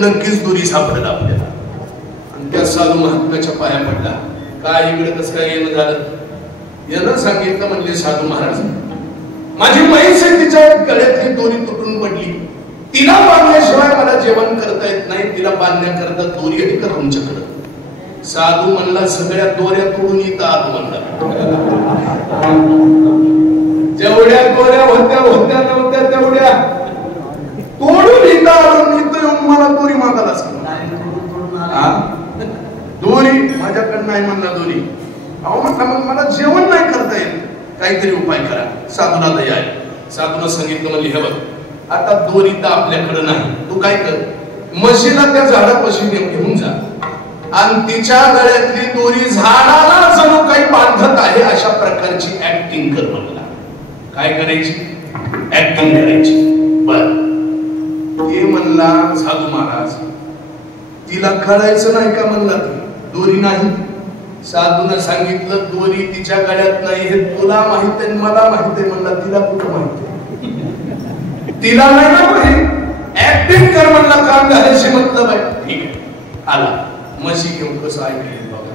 नक्कीच दोरी सापडेल आपल्याला. आणि त्या साधू महात्म्याच्या पाया पडला. काय इकडे कसं काय येणं झालं? यानं सांगितलं म्हणजे साधू महाराज, माझी म्हैस आहे, तिच्या गळ्यातली दोरी तुटून पडली, तिला बांधल्याशिवाय मला जेवण करता येत नाही, तिला बांधण्याकरता दोरी आहे का तुमच्याकडं? साधू म्हणला सगळ्या दोऱ्या तोडून इथं आलो म्हणला. जेवढ्या दोऱ्या होत्या नव्हत्या तेवढ्या तोडून इथं आलो. इथं येऊन मला दोरी मागायला दोरी माझ्याकडे नाही म्हणला दोरी. अहो म्हटलं मग मला जेवण नाही करता येत, काहीतरी उपाय करा. साधूला दया आहे. साधूनं सांगितलं म्हणले हे बघ, आता दोरी तर आपल्याकडे नाही, तू काय कर, म्हशीला त्या झाडापाशी घेऊन जा आणि तिच्या गळ्यातली दोरी झाडाला जणू काही बांधत आहे अशा प्रकारची ऍक्टिंग कर म्हणला. काय करायची? ऍक्टिंग करायची. बर ते म्हणला साधू महाराज, तिला कळायचं नाही का म्हणला दोरी नाही. साधूनं सांगितलं दोरी तिच्या गळ्यात नाही हे तुला माहित आहे, मला माहित आहे म्हणला. तिला कुठं माहित आहे? तिला नाही ना माहित. ऍक्टिंग कर म्हणला, काम झाल्याशी मतलब आहे. ठीक आहे, आला. म्हशी घेऊन कसं ऐकलं बघा,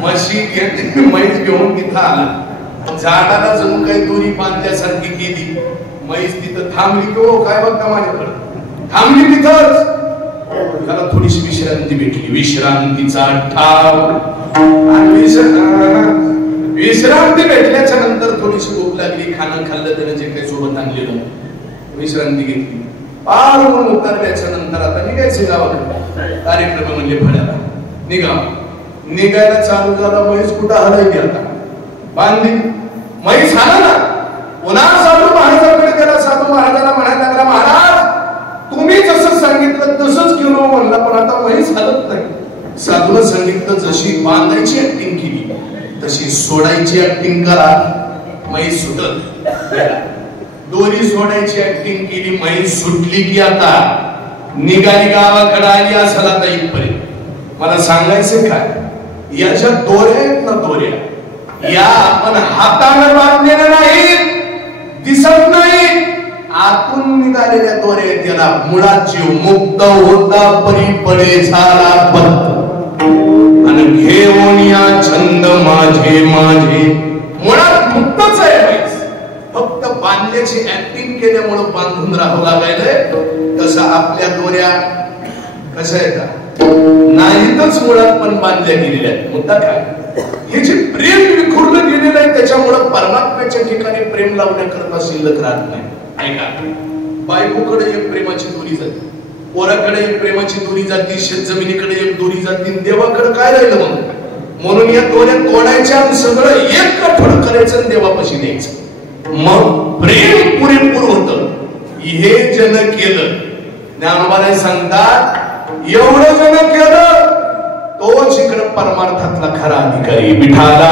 म्हैस घेऊन तिथं आला. झाडाला जणू काही दोरी बांधल्यासारखी केली. म्हैस तिथं थांबली. तो काय बघता माझ्याकडे? थांबली तिथंच. त्याला थोडीशी विश्रांती भेटली. विश्रांतीचा ठाव. विश्रांती भेटल्याच्या नंतर थोडीशी भूक लागली. खाणं खाल्लं त्याने जे काही सोबत आणलेलं. विश्रांती घेतली. पार उतरल्याच्या नंतर आता निघायचं गावाकडे. कार्यक्रम म्हणजे फळ्याला निघायला चालू झाला. म्हैस कुठं हलायची आता बांधली. म्हैस आला ना, पुन्हा साधू महाराजांकडे गेला. साधू महाराजांना म्हणायला लागला, महाराज तुम्ही जसं सांगितलं तसंच केलं म्हणला, पण आता म्हैस हलत नाही. साधूनं सांगितलं जशी बांधायची ऍक्टिंग केली तशी सोडायची ऍक्टिंग करा, म्हैस सुटत. दोरी सोडायची ऍक्टिंग केली, म्हैस सुटली की आता निघाली गावाकडे आली असाल आता इथपर्यंत. मला सांगायचं काय, याच्या दोऱ्या आहेत ना दोऱ्या, या आपण हाताने बांधलेल्या नाही, दिसत नाही. आतून निघालेल्या दोऱ्या त्याला मुळात जीव मुक्त होता परी पडे झाला बंद आणि घेऊन या छंद माझे माझे. मुळात मुक्तच आहे म्हैस, फक्त बांधल्याची ऍक्टिंग केल्यामुळे बांधून राहावं लागायलंय. तसं आपल्या दोऱ्या कशा आहेत नाहीतच मुळात पण बांधल्या गेलेल्या आहेत. मुद्दा काय, हे जे प्रेम विखुरलं गेलेलं आहे त्याच्यामुळे परमात्म्याच्या ठिकाणी प्रेम लावण्याकरता शिल्लक राहत नाही. ऐका, बायकोकडे एक प्रेमाची दोरी जाते, पोराकडे एक प्रेमाची दोरी जाते, शेतजमिनीकडे एक दोरी जाते, देवाकडे काय राहिलं मग? म्हणून या दोऱ्या तोडायच्या आणि सगळं एक कठोर करायचं आणि देवापाशी द्यायचं. मग प्रेम पुरेपूर होतं. हे जन केलं, ज्ञानोबा सांगतात एवढं जन केलं तोच इकडं परमार्थातला खरा अधिकारी. विठाला